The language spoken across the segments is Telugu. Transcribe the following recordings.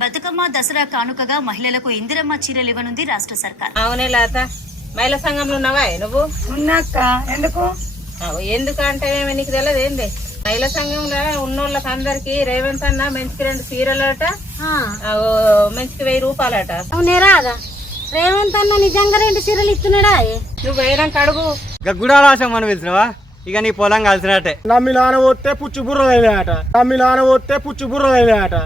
బతుకమ్మ దసరా కానుకగా మహిళలకు ఇందిరమ్మ చీరలు ఇవ్వనుంది రాష్ట్ర సర్కార్. అవునే లత మహిళా సంఘంలో ఉన్నావా నువ్వు? ఉన్నాక్క ఎందుకు? అవు, ఎందుకంటే ఏమి నీకు తెలియదు ఏంది? మహిళా సంఘంలో ఉన్నోళ్ళకి అందరికి రేవంత్ అన్న మంచికి రెండు చీరలట అవు, మంచికి వెయ్యి రూపాయలట. అవునే రాదా? రేవంత్ అన్న నిజంగా రెండు చీరలు ఇస్తున్నాడా నువ్వు వేయడానికి అడుగు ఇక గుడారాశం అని పిలిచినవా? ఇక నీ పొలం కలిసినట్టే. నమ్మి నాన పోతే పుచ్చు బుర్రలైనాయట. నమ్మి నాన పోతే పుచ్చు బుర్రలైనాయట.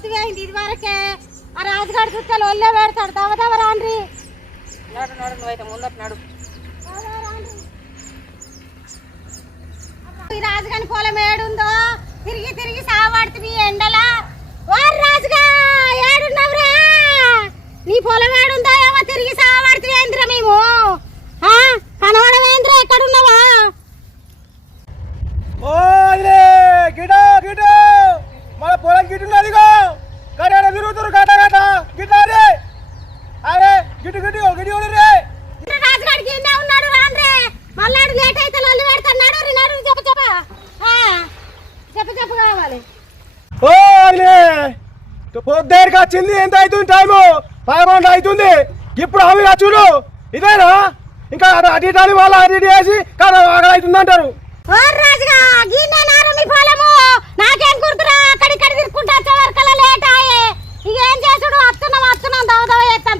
అయింది. ఇది వరకే. ఆ రాజుగాడు చుట్టాలు ఒళ్ళే పెడతాడు. తవ తవ రాండ్రి. నడు నడు నువ్వైతే ముందట నడు. ఈ రాజుగాని పొలం ఏడుందో తిరిగి తిరిగి సావాడుతుంది ఎండలా. ఓ రాజుగా ఏడున్నావురా? నీ పొలం ఏడుందో ఏమో తిరిగి సావాడుతుంది ఏంద్రా మేము? ఆ? కనబడమేంద్రా ఎక్కడున్నావా? ఓ గిట గిట మన పొలం గిట్టున్నదిగో గడ్డ తిరుగుతురు గడ్డ గడ్డ. గిట్ట అరే గిట్టు గిట్టు గిట్టి రే రాజుగాడికి ఈయనే ఉన్నాడు రాండ్రే. మళ్ళాడు లేట్ అయితే లొల్లి పెడతాడు నడు రీ నడు చెప్పు చెప్ప. ఆ, చెప్పు చెప్పు కావాలి. ఓ అదిలే పొద్దుకి వచ్చింది. ఎంత అవుతుంది టైము పదకొండు అవుతుంది. ఇప్పుడు అవి చూడు. ఇదేనా? ఇంకా అటు ఇటు వాళ్ళు అటు ఇటు వేసి కాదు అవుతుంది అంటారు నాకేం గుర్తురా?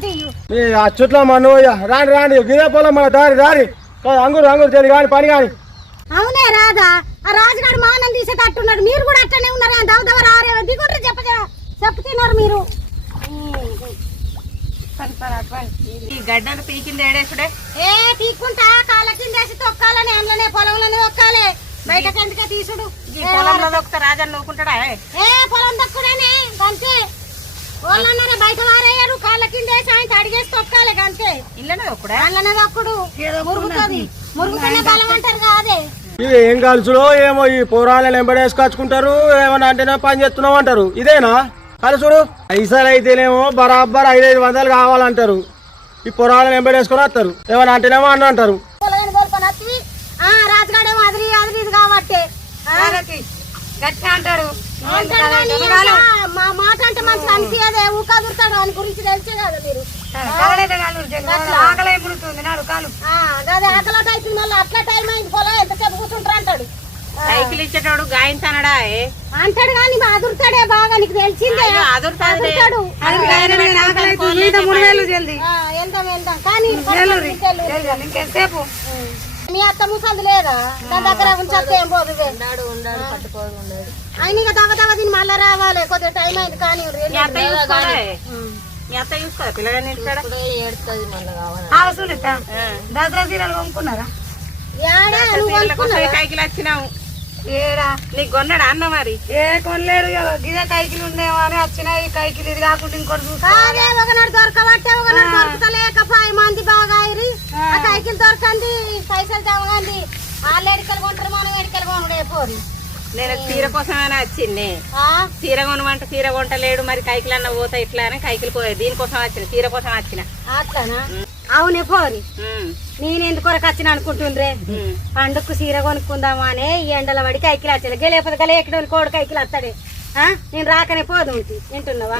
తీయు ఈ అచ్చుట్ల మన రాండి రాండి. గిదే పొలం మన దారి దారి. కాదు, అంగురు అంగురు తెలియ కానీ పని కానీ. అవునే రాదా ఆ రాజుగాడు మానం తీసేటట్టున్నాడు. మీరు కూడా అట్లనే ఉన్నారు కానీ దవ దవ రారే. దిగుండ్రి చెప్ప చెప్పు తిన్నారు మీరు. ఈ గడ్డను పీకింది ఏడేసుడే ఏ పీక్కుంటా? కాళ్ళ కిందేసి తొక్కాలని అందులోనే పొలంలోనే తొక్కాలి. బయటకి ఎందుకే తీసుడు? ఈ పొలంలో దొక్కుతా రాజని నూకుంటాడా? ఏ? ఏ పొలం వాళ్ళన్నారే బయట వారయ్యారు కాళ్ళ కిందేసి ఆయన అడిగేసి తొక్కాలి అంతే ఇల్లనే దొక్కుడా అందులోనే తొక్కుడు మురుగుతుంది మురుగుతూనే బలం అంటారు కాదే. ఇది ఏం కలుసులో ఏమో ఈ పోరాలను ఎంబడేసుకొచ్చుకుంటారు ఏమన్నా అంటేనే పని చేస్తున్నాం అంటారు. ఇదేనా? కలుసుడు పైసలు అయితేనేమో బరాబర్ ఐదైదు వందలు కావాలంటారు. ఈ పొరాలను ఎంబడేసుకొని వస్తారు. ఏమన్నా అంటేనేమో అన్న అంటారు. రాజుగాడేమో అదిరి అదిరి ఇది కాబట్టి. అంటాడు మా మాట అంటే మంచిగా అనిపించదే ఊకా దొరుకుతాడు. అని గురించి తెలిసే కదా మీరు ఆకలి అవుతుంది మళ్ళీ అట్లా టైం అయింది పొలం. ఎంతసేపు కూర్చుంటారు అంటాడు. సైకిల్ ఇచ్చేటోడు? అంటాడు కానీ అదురుతాడే బాగా. నీకు తెలిసిందే. అదురుతాడే. అదురుతాడు. జల్ది. ఆ, వెళ్దాం వెళ్దాం. కానీ. మీ అత్త ముసలి లేదా? దాని దగ్గర ఉంచస్తే ఏం పోదు ఇవే. ఆయన ఇక తగ్గ తగ్గ దీన్ని మళ్ళీ రావాలి. కొద్దిగా టైం అయింది కానీ మీ అత్త చూసుకోరా ఏ? మీ అత్త చూసుకోరా పిల్లగాని ఇంటికాడ యాడే? నువ్వు పిల్లల కోసం అనుకున్నావా? కైకిలు వచ్చినావు. నీకు కొన్నాడా అన్న మరి? ఏ కొనలేరు. గిదే కైకిలు ఉండేమో అని వచ్చినాయి కైకిలు ఇది కాకుండా ఇంకోటి చూస్తా కాదే ఒకనాడు దొరకబట్టే ఒకనాడు దొరకతలేకపాయి మంది బాగా అయిరి ఆ. సైకిల్ దొరకండి పైసలు జమగండి వాళ్ళు ఎడికలు కొంటారు మనం ఎడికలు కొనుడే పోరు. నేను చీర కోసమైనా వచ్చింది. ఆ? చీర కొనమంటే చీర కొంటలేడు మరి కైకిలు అన్న పోతా ఇట్లా అని కైకిలు పోయి దీనికోసం వచ్చిన చీర కోసం వచ్చిన. అట్లానా అవునే ఉమ్, నేను ఎందుకొరకు వచ్చిన అనుకుంటుండ్రే. పండుగకు సీర కొనుక్కుందామా అనే ఈ ఎండల పడి కైకిలు వచ్చాడు గెలేపద గల ఎక్కడ కోడి కైకిలు వస్తాడే? నేను రాకనే పోదు వింటున్నావా?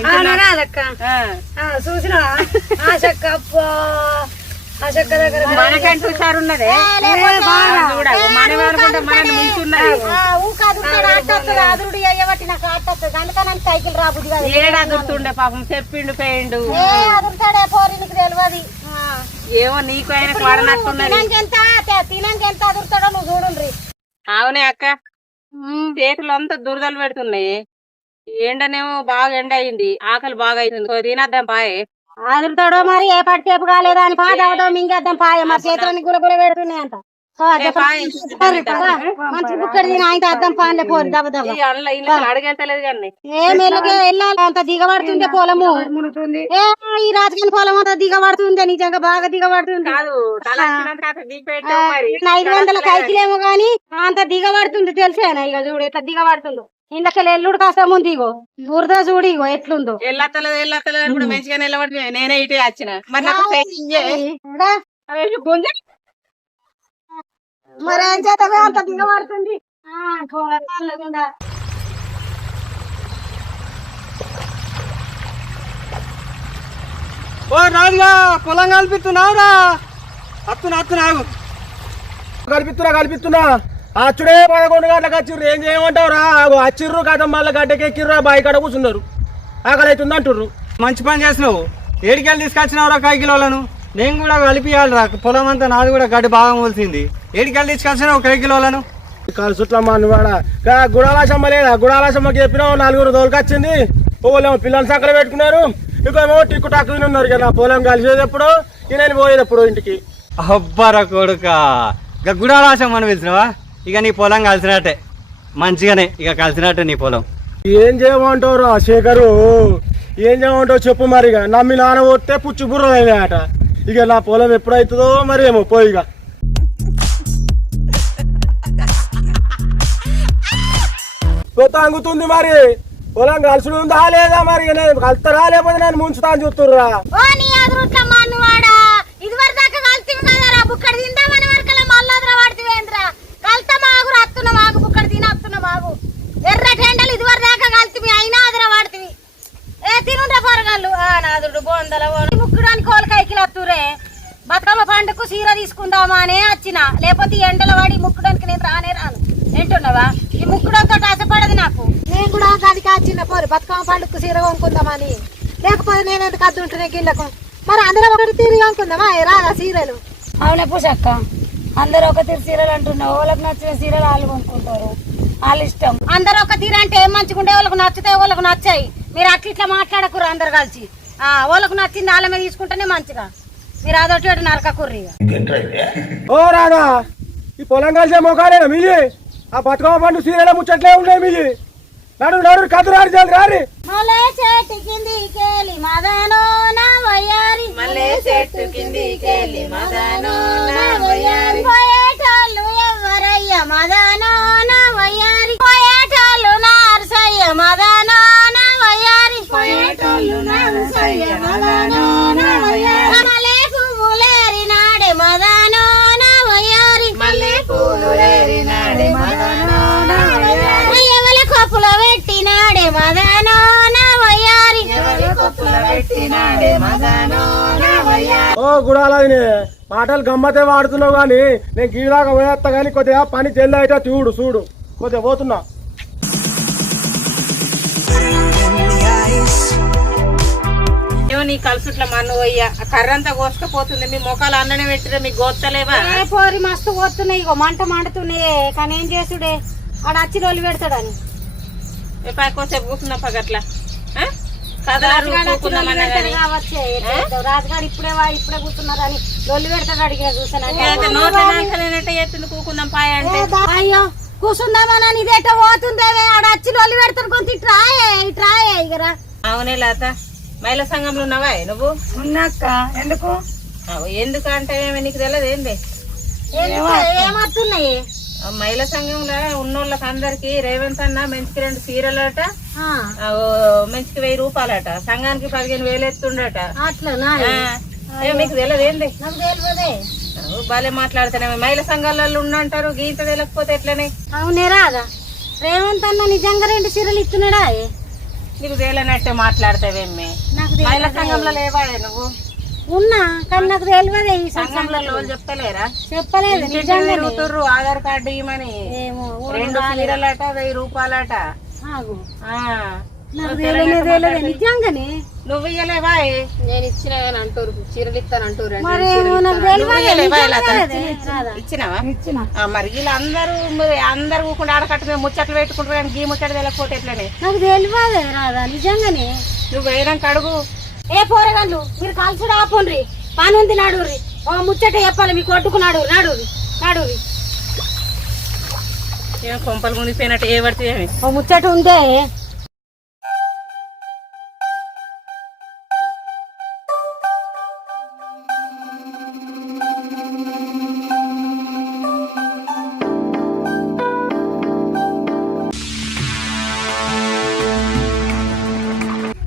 చూసినా ఆశక్క అబ్బా. మనకంటూ సార్ ఉన్నదే మనం మించున్నది ఏడా పాపం? చెప్పిండు పోయిండు. ఏమో నీకు చూడండి అవునే అక్క. చేతులు అంతా దురదలు పెడుతున్నాయి. ఎండనేమో బాగా ఎండ అయింది ఆకలి బాగా అవుతుంది కొద్దిగా తినద్దాం పాయే. అదురుతాడో మరి? ఏ పట్టి సేపు కాలేదా అని పాత అవదో మింగేద్దాం పాయ. మరి చేతులని గుల గుల పెడుతున్నాయి అంట మంచి బుక్కడి ఆయన అద్దం పాన్లే పోరు దబ దబ. అడగంటలేదు కానీ. ఏ మెల్లగా వెళ్ళాలి అంత దిగబడుతుందే పొలము. ఏ ఈ రాజకీయ పొలం అంతా దిగబడుతుందే? నిజంగా బాగా దిగబడుతుంది. ఐదు వందల కైకిలేమో గాని అంత దిగబడుతుంది. తెలిసేనా? ఇక చూడు ఎట్లా దిగబడుతుందో. ఇందుకెళ్ళి ఎల్లుడు కాస్త ముందు ఇగో బురద చూడు ఇగో ఎట్లుందో. ఎల్లత్తలేదు ఎల్లత్తలేదు అని కూడా మంచిగా నిలబడి నేనే ఇటే వచ్చిన. మరి ఏం? అంత దిగబడుతుంది. ఓ రాజుగా పొలం కల్పిస్తున్నావురా. అత్తున అత్తున ఆగు. కల్పిస్తున్నా కల్పిస్తున్నా. అచ్చుడే పదకొండు గంటలకు వచ్చిర్రు. ఏం చేయమంటావు రా వచ్చిర్రు కథ మళ్ళీ గడ్డకెక్కిర్రు బాయి కాడ కూర్చున్నారు. ఆకలి అవుతుంది అంటుర్రు. మంచి పని చేసినావు. ఏడికెళ్ళి తీసుకొచ్చినావురా కై కిలోలను నేను కూడా కలిపియాలిరా. పొలం అంతా నాది కూడా గడ్డి బాగా మొలిసింది. ఏడికెళ్ళి తీసుకొచ్చినావు కై కిలోలను కలుసుట్ల మనవాడ గుడాలాసమ్మ లేదా? గుడాలాసమ్మకి చెప్పినావు నలుగురు దోలుకొచ్చింది ఓలేమో పిల్లలు సక్కలు పెట్టుకున్నారు. ఇంకేమో టిక్కు తిని ఉన్నారు కదా పొలం ఇక నేను పోయేది ఎప్పుడు ఇంటికి? అబ్బరా కొడుక. ఇక గుడాలాసం అని పిలిచినావా? ఇక నీ పొలం కలిసినట్టే. మంచిగానే ఇక కలిసినట్టే నీ పొలం. ఏం చేయమంటావు రా శేఖరు? ఏం చేయమంటావు చెప్పు మరి ఇక. నమ్మి నాన్న పోతే పుచ్చు బుర్రలైనాయట ఇక నా పొలం ఎప్పుడైతుందో మరి ఏమో పోయిగా కొత్త అంగుతుంది మరి. పొలం కలుసుడు ఉందా లేదా మరి? ఇక నేను కలుస్తారా లేకపోతే నేను ముంచుతా అని చూస్తుర్రా ఓ నీ అదురుట్ల మన్నువాడా ఇది వరకు దాకా కలిసి కదరా బుక్కడి తిందామని వరకల్లా మళ్ళీ అదర పడితేంద్రా కలుత మాగు రత్తున్న మాగు బుక్కడి తిని వస్తున్న మాగు ఎర్ర టెండలు ఇది వరకు దాకా కలిసి అయినా అదర పడుతుంది ఏ తినుండ్రా పొరగాళ్ళు ఆ నాదుడు బోందల ముక్కుడానికి కోలకాయకి వత్తురే బతుకమ్మ పండుగకు సీర తీసుకుందామా అనే వచ్చిన లేకపోతే ఈ ఎండల వాడి ముక్కుడానికి నేను రానే రాను ఏంటున్నావా ఈ ముక్కుడంతో ఆశపడదు నాకు. నేను కూడా గదికి వచ్చిన పోరు బతుకమ్మ పండుగకు సీర కొనుక్కుందామని. లేకపోతే నేను ఎందుకు అద్దుంటున్నా గిళ్ళకు మరి అందరం ఒకటి తిరిగి కొనుక్కుందామా? రాగా సీరలు అవునే పూసక్క? అందరు ఒక తీరు సీరలు అంటున్నావు. వాళ్ళకి నచ్చిన సీరలు వాళ్ళు కొనుక్కుంటారు. వాళ్ళ ఇష్టం. అందరూ ఒక తీరు అంటే ఏం మంచిగుండే? వాళ్ళకు నచ్చుతాయి వాళ్ళకు నచ్చాయి. మీరు అట్లా ఇట్లా మాట్లాడకురు అందరు కలిసి. ఆ వాళ్ళకు నచ్చింది వాళ్ళ మీద తీసుకుంటేనే మంచిగా. మీరు అదొకటి ఒకటి నరక కుర్రి ఓ రాదా ఈ పొలం కలిసే మొఖాలేనా మీది? ఆ బతుకమ్మ పండు సీరియల్ ముచ్చట్లే ఉన్నాయి మీది. నడు నడు కథ రాడు చాలు రారి. మలే చెట్టు కింది కేలి మదనో నా వయ్యారి. మల్లె చెట్టు కిందికెళ్ళి మదనో మదనో నా వయ్యారి. కొప్పుల పెట్టినాడే మదనో నా వయ్యారి. ఓ గుడాలని పాటలు గమ్మతే వాడుతున్నావు కానీ నేను గీదాకా పోయేస్తా కానీ కొద్దిగా పని చెల్లి అయితే చూడు చూడు. కొద్దిగా పోతున్నా. నీ కలుసుట్ల మన్ను పోయ్యా. ఆ కర్ర అంతా కోసుకపోతుంది. మీ మొక్కలు అన్ననే పెట్టిరే మీకు గోత్తలేవా? ఏ పోరి మస్తు కొడుతున్నాయి ఇగో మంట మండుతున్నాయి. కానీ ఏం చేసుడే? ఆడ వచ్చి రోజులు పెడతాడని. పై కొంచెం కూర్చున్నా పగట్ల కదలారు కానీ రాజుగాడు ఇప్పుడే వా- ఇప్పుడే కూర్చున్నారని రొల్లు పెడతాడు అడిగిన చూసాను కూకుందాం పాయ అంటే. అయ్యో ఇదేటో ఆడ వచ్చి పెడతాడు కొంత ఇటు రాయే ఇటు రాయే ఇగరా అవునే లత మహిళా సంఘంలో ఉన్నావా ఎందుకు? ఉన్నాక్క ఎందుకు ఎందుకంటే ఏమి నీకు తెలియదు ఏంది? ఏమవుతున్నాయి మహిళా సంఘంలో ఉన్నోళ్ళకి అందరికి రేవంత్ అన్న మంచికి రెండు చీరలట మంచికి వెయ్యి రూపాయలట. సంఘానికి పదిహేను వేలు ఎత్తుండట. మీకు తెలియదు ఏంది? నాకు తెలియదే. ఓ, భలే మాట్లాడుతున్నామే మహిళా సంఘాలలో ఉన్నంటారు గీత తెలియకపోతే ఎట్లనే? అవునే రాదా? రేవంత్ అన్న నిజంగా రెండు చీరలు ఇస్తున్నాడా నీకు తేలనట్టే మాట్లాడతావేమ్మే? మహిళా సంఘంలో లేవా నువ్వు? ఉన్నా కానీ నాకు తెలియదే ఈ సంఘంలో చెప్తలేరా? చెప్పలేదు తిరుగుతుర్రు ఆధార్ కార్డు ఇవ్వమని. ఏమో రెండు చీరలట వెయ్యి రూపాయలట. నిజంగానే? నువ్వు ఇయ్యలేవా? నేను ఇచ్చిన అని అంటారు చీరలు ఇస్తాను అంటారు మరి ఏమో నాకు నువ్వు ఇయ్యలేవా ఇలా తెలియదు రాదా? ఇచ్చినావా? ఆ, మరి వీళ్ళు అందరూ ఊకుండా ఆడకట్టు ముచ్చట్లు పెట్టుకుంటారు కానీ గీ ముచ్చట తెలియకపోతే ఎట్లనే? నాకు తెలియదే రాదా? నిజంగానే. నువ్వు వేయడానికి అడుగు ఏ పోరగాళ్ళు మీరు కలిసి ఆపుండ్రి. పని ఉంది నాడుర్రి. ఓ ముచ్చట చెప్పాలి మీకు కొట్టుకున్నాడు నాడు నడు ఏం కొంపలు మునిగిపోయినట్టు ఏ పడితే ఏమి? ఓ ముచ్చట ఉందే.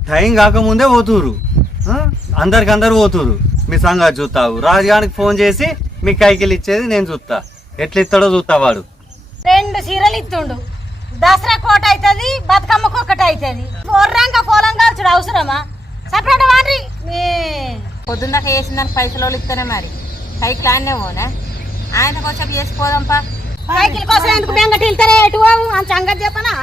టైం కాకముందే పోతురు? అందరికి అందరు పోతురు మీ సంగతి చూస్తావు. రాజుగానికి ఫోన్ చేసి మీ కైకిలు ఇచ్చేది నేను చూస్తా. ఎట్లా ఇస్తాడో చూస్తా వాడు. రెండు చీరలు ఇస్తుండు దసరా కోట అవుతుంది బతుకమ్మకు ఒకటి అవుతుంది పొర్రంగా పొలం కాల్చుడు అవసరమా? సపరేట్ వాటి. పొద్దున్నాక వేసిన దానికి పైసలు ఇస్తానే మరి. పైకి లాన్నే పోనా? ఆయన కొంచెం చేసిపోదాంపా సైకిల్ కోసం ఎందుకు బెంగటి వెళ్తారే ఎటు పోవు అని సంగతి చెప్పనా?